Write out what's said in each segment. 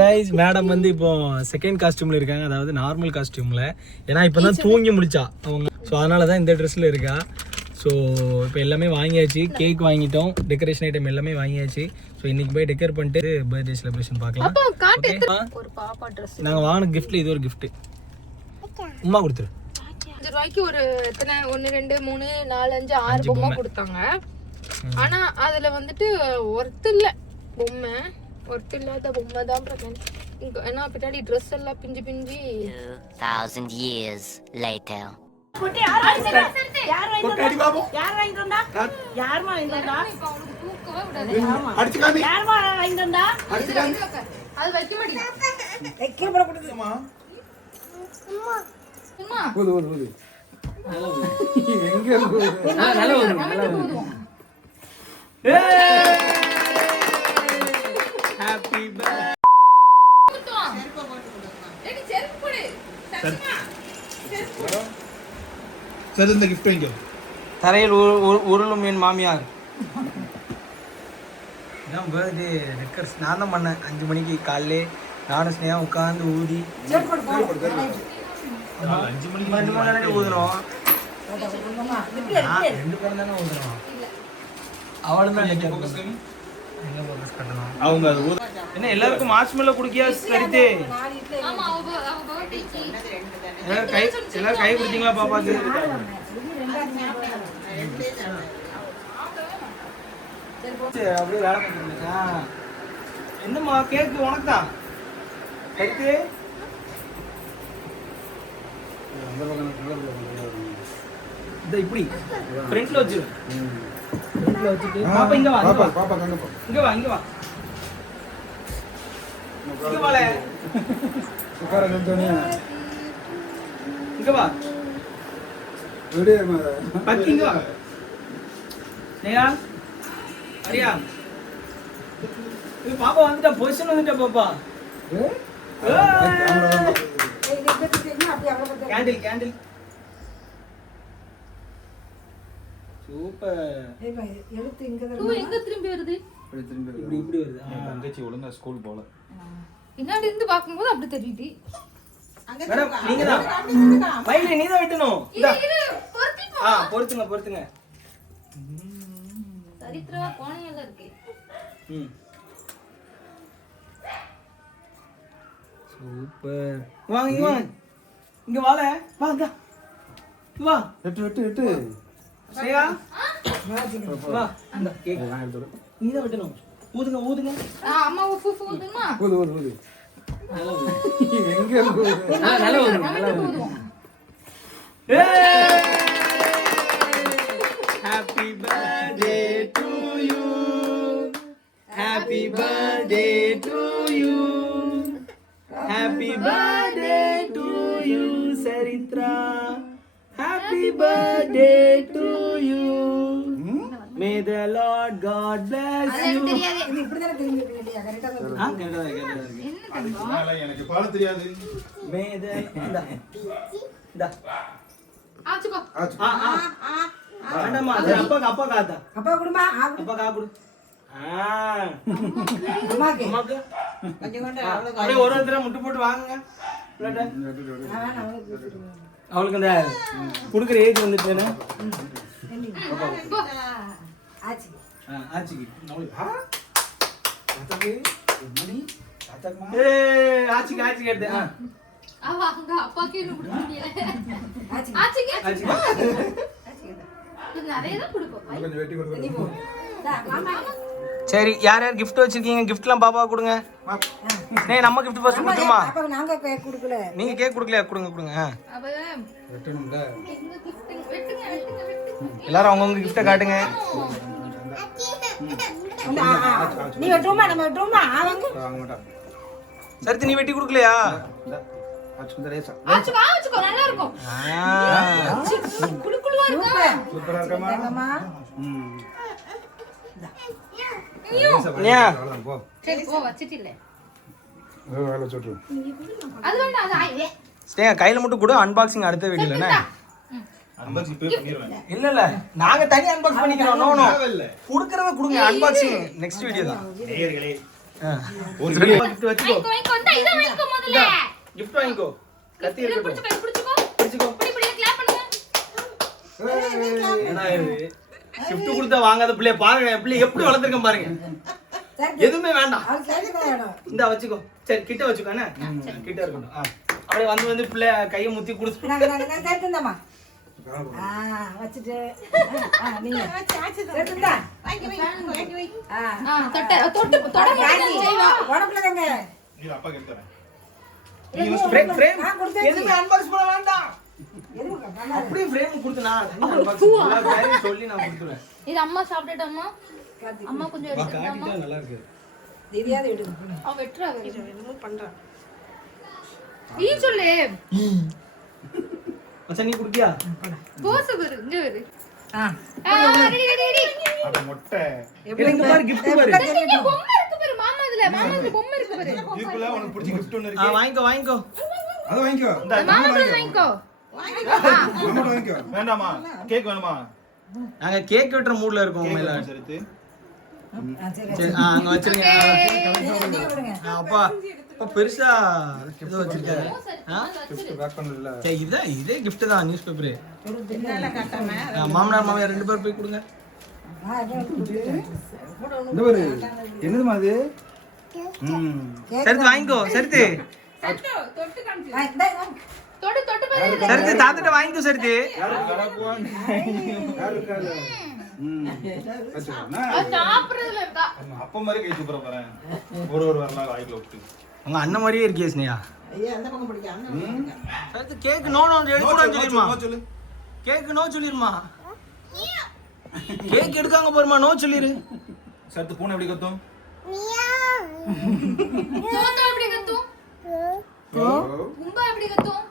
Guys madam வந்து இப்போ second காஸ்டியூம்ல இருக்காங்க. அதாவது நார்மல் காஸ்டியூம்ல ஏன்னா இப்போ தான் தூங்கி முடிச்சா அவங்க. ஸோ அதனால தான் இந்த ட்ரெஸ்ல இருக்கா. ஸோ இப்போ எல்லாமே வாங்கியாச்சு. கேக் வாங்கிட்டோம். டெக்கரேஷன் ஐட்டம் எல்லாமே வாங்கியாச்சு. ஸோ இன்னைக்கு போய் டெக்கர் பண்ணிட்டு பர்த்டே செலிப்ரேஷன் பார்க்கலாம். நாங்கள் வாங்கின கிஃப்ட்ல இது ஒரு gift. உமா கொடுத்துரு. ரூபாய்க்கு ஒரு எத்தனை? ஒன்னு ரெண்டு மூணு நாலு அஞ்சு ஆறு பொம்மை கொடுத்தாங்க. ஆனா அதுல வந்துட்டு ஒர்த் இல்ல. பொம்மை. ஒர்த் இல்லாத பொம்மை தான் இங்க ஏன்னா பின்னாடி ட்ரெஸ் எல்லாம் பிஞ்சு பிஞ்சு. Thousand years later. இப்ப சரி இந்த கிஃப்ட் வாங்கிக்கோ தரையில் உரு- உரு- உருளும் என் மாமியார். இதான் பர்த்டே ரெக்கர்ஸ் நான் தான் பண்ணேன் அஞ்சு மணிக்கு காலையிலே நானும் ஸ்னேகா உட்காந்து ஊதி. ஆமா, ரெண்டு மணி நேரம் தானே ஊதுறோம். ரெண்டு பேரும் தானே ஊதுறோம். அவளும் தான் அவங்க அது என்ன எல்லாருக்கும் மாஸ்மெல்ல குடிக்கியா சரித்தே ஆமா, அவ ப- அவ birthday-க்கு. எல்லாரும் கை எல்லாரும் கை கொடுத்தீங்களா பாப்பாக்கு அப்படியே வேலை என்னம்மா கேக்கு உனக்கு தான் கருத்து இந்த இப்படி. ஃப்ரண்ட்ல வச்சிரு. ஃப்ரண்ட்ல வச்சுட்டு பாப்பா இங்க வா இங்க வா. பாப்பா கண்ணப்பா இங்க வா இங்க வா. இங்க வால. உட்கார கண்டோனே. இங்க வா. விடு பக்கி இங்க வா. நேயா அரியா இது பாப்பா வந்துட்டா பொசிஷன் வந்துட்டா பாப்பா. Candle candle super. பூ எங்க திரும்பி வருது? இப்படி இப்படி வருது. ஆ. தங்கச்சி ஒழுங்கா ஸ்கூல் போல. பின்னாடி இருந்து பார்க்கும்போது அப்படி தெரியுது. மேடம் நீங்க தான். மயிலே நீ தான் வெட்டணும். ஆ பொறுத்துங்க பொறுத்துங்க சரித்திரமா கோணையெல்லாம் இருக்கு. ம். சூப்பர். வாங்க இங்க வாங்க. இங்க வால வா இங்க இங்க வா. எட்டு எட்டு எட்டு ஸ்ரேயா? வா இந்த கேக் நீ தான் வெட்டணும். ஊதுங்க ஊதுங்க. அம்மா உப்பு போதுமா ஊது ஊது ஊது. எங்க இருக்கு ஊது? நல்லா ஊதுங்க நல்லா ஊதுங்க. Happy birthday to you happy birthday to you happy birthday to you Charitra happy birthday to may the Lord God bless you ஆ கரெக்டா இருக்கு, கரெக்டா இருக்கு அதனால எனக்கு பாட தெரியாது. மே த இந்தா. இந்தா. ஆச்சுக்கோ ஆச்சு ஆ ஆ வேண்டாம்மா அது அப்பாக்கு அப்பா காத்தா. அப்பா குடும்பா அப்பா கா கொடு. ஆ. அம்மாக்கு. அம்மாக்கு. அப்படியே ஒரு ஒருத்தர முட்டு போட்டு வாங்குங்க. அவளுக்கு அந்த குடுக்குற ஏஜ் வந்துட்டுன்னு ஆச்சு ஆச்சுக்கு அவளுக்கு ஆ? தாத்தாக்கு மணி தாத்தாக்குமா ஏய், ஆச்சுக்கு ஆச்சுக்கு எடுத்து ஆ. அவ அங்க அப்பாக்கே இன்னும் கொடுக்க முடியல. ஆச்சு ஆச்சுக்கு ஆச்சுக்கு இது நிறைய தான் கொடுப்போம். கொஞ்சம் வெட்டி கொடுக்குறேன் சரி யார் யார் gift வச்சிருக்கீங்க? giftலாம் பாப்பா கொடுங்க. டேய் நம்ம gift ஃபர்ஸ்ட் கொடுத்துருமா? அப்பாக்கு நாங்க கேக் கொடுக்கல. நீங்க கேக் கொடுக்கலையா? கொடுங்க கொடுங்க ஆ. வெட்டணும்ல. கிஃப்ட் எல்லாரும் அவங்கவுங்க கிஃப்ட்டை காட்டுங்க. ஆ, ஆ. நீ வெட்டுவோமா நம்ம வெட்டுவோமா அவங்க வாங்க. மாட்டான் சரித்து நீ வெட்டி கொடுக்கலையா? சரி கையில மட்டும் கூட அன்பாக்சிங் அடுத்த வீடியோல என்ன? அன்பாக்சிங் பே பண்ணிடுவேன் இல்ல இல்ல. நாங்க தனி அன்பாக்ஸ் பண்ணிக்கிறோம். நோ நோ குடுக்கறத குடுங்க. அன்பாக்சிங் நெக்ஸ்ட் வீடியோ தான். நேயர்களே ஒரு gift வச்சுக்கோ. வாங்கிக்கோ, வாங்கிக்கோ. இந்தா, இதை வாங்கிக்கோ முதல்ல. gift வாங்கிக்கோ. கத்தி இதை இருக்கட்டும். பிடிச்சுக்கோ, இதை பிடிச்சுக்கோ. பிடிச்சுக்கோ. இப்படி, இப்படி, clap பண்ணுங்க. என்ன இது gift கொடுத்தா வாங்காத பிள்ளைய பாருங்க. பிள்ளை எப்படி வளர்த்துருக்கேன் பாருங்க. எதுவுமே வேண்டாம். இந்தா வச்சுக்கோ. சரி கிட்ட வச்சுக்கோ என்ன? கிட்ட இருக்கட்டும். அப்படியே வந்து வந்து பிள்ளைய கையை முத்தி குடிச்சு வச்சுட்டு. இது அம்மா சாப்பிட்டுட்டோமா அம்மா கொஞ்சம் எடுத்துக்கிட்டாமா நல்லா இருக்கு. தெரியாத விடுங்க அவ வெட்டுறா என்னமோ பண்றா நீ சொல்லு. மச்சான் நீ குடிக்கியா? போச வரு இங்க வரு. ஆ. Ready, ready, ready. இது இங்க பாரு gift பாரு. இங்க பொம்மை இருக்கு பாரு மாமா இதுல. மாமா இதுல பொம்மை இருக்கு பாரு. ஆ வாங்கிக்கோ வாங்கிக்கோ. அது வாங்கிக்கோ. மாமா இதுல வாங்கிக்கோ. நம்மகிட்ட வாங்கிக்கோ. வேண்டாமா கேக் வேணுமா? நாங்க கேக் வெட்டுற மூட்ல இருக்கோம் ஆ சரி சரி ஆ அங்க வச்சிருங்க. அப்பா. அப்பா பெருசா ஏதோ வச்சிருக்காரு. ஆ? பேக் பண்ணல சரி இதான் இதே gift தான் நியூஸ் பேப்பரு மாமனார் மாமியார் ரெண்டு பேர் போய் கொடுங்க. பாரு என்னதுமா அது? சரித்து வாங்கிக்கோ சரித்து. பாரு. சரித்து தாத்திட்ட வாங்கிக்கோ சரித்து. அப்ப மாதிரி கை சூப்பரா போறேன் ஒரு ஒரு வரலாம் வாய்க்குள்ள விட்டு. உங்க அண்ணன் மாதிரியே இருக்கியே ஸ்னேயா சரித்து கேக் நோ நோ எடுக்கூடாது சொல்லிருமா? சொல்லு கேக் நோ சொல்லிருமா? கேக் எடுக்காங்க போருமா நோ சொல்லிரு. சத்து பூனை எப்படி கத்தும்? தோத்தா எப்படி கத்தும்? எப்படி கத்தும்?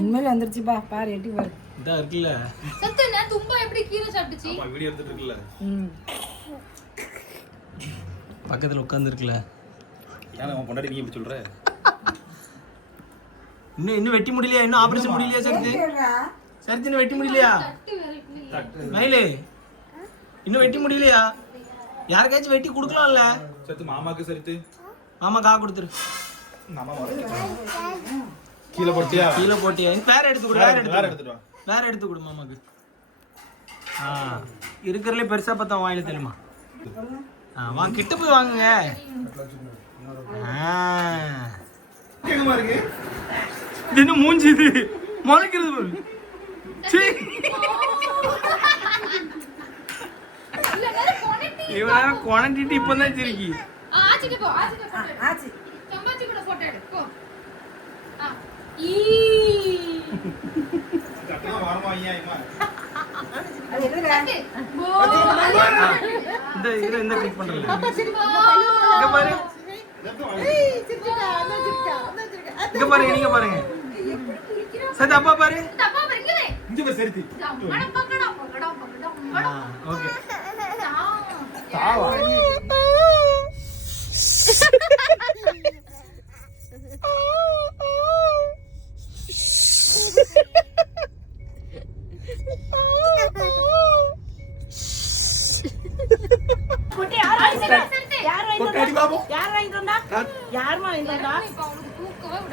உண்மையில வந்துருச்சுப்பா. பாரு எட்டி பாரு. இதா இருக்குல்ல. சத்து என்ன? தும்பா எப்படி கீரை சாப்பிட்டுச்சு? ஆமா வீடியோ எடுத்துட்டு இருக்குல்ல. ம். பக்கத்துல உட்கார்ந்து இருக்குல்ல ஏன்னா அவன் பொண்டாட்டி நீ இப்படி சொல்ற? இன்னும் இன்னும் வெட்டி முடியலையா? இன்னும் ஆபரேஷன் முடியலையா சரித்து. சரித்து இன்னும் வெட்டி முடியலையா. மயிலு இன்னும் வெட்டி முடியலையா? யாருக்காச்சும் வெட்டி கொடுக்கலாம்ல? சத்து மாமாக்கு சரித்து. மாமா கா கொடுத்துரு. மாமா கீழே போட்டியா? கீழே போட்டியா? வேற எடுத்து கொடு வேற எடுத்து- வேற எடுத்து கொடு. வேற எடுத்து கொடு மாமாக்கு. ஆ இருக்கிறதுலே பெருசா பார்த்தா வாயில தெரியுமா ஆ வா கிட்ட போய் வாங்குங்க. என்ன மூஞ்சி இது? முளைக்கிறது. இவனால குணட்டிட்டு இப்பதான் சிரிக்கி. வரமா ஐயா இந்த இந்த கிளிக் பண்றல போ. இங்க பாரு இங்க பாருங்க. நீங்க பாருங்க சரி. அப்பா பாரு வை.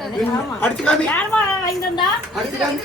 தூக்கவே விடாது. அடிச்சு காமி.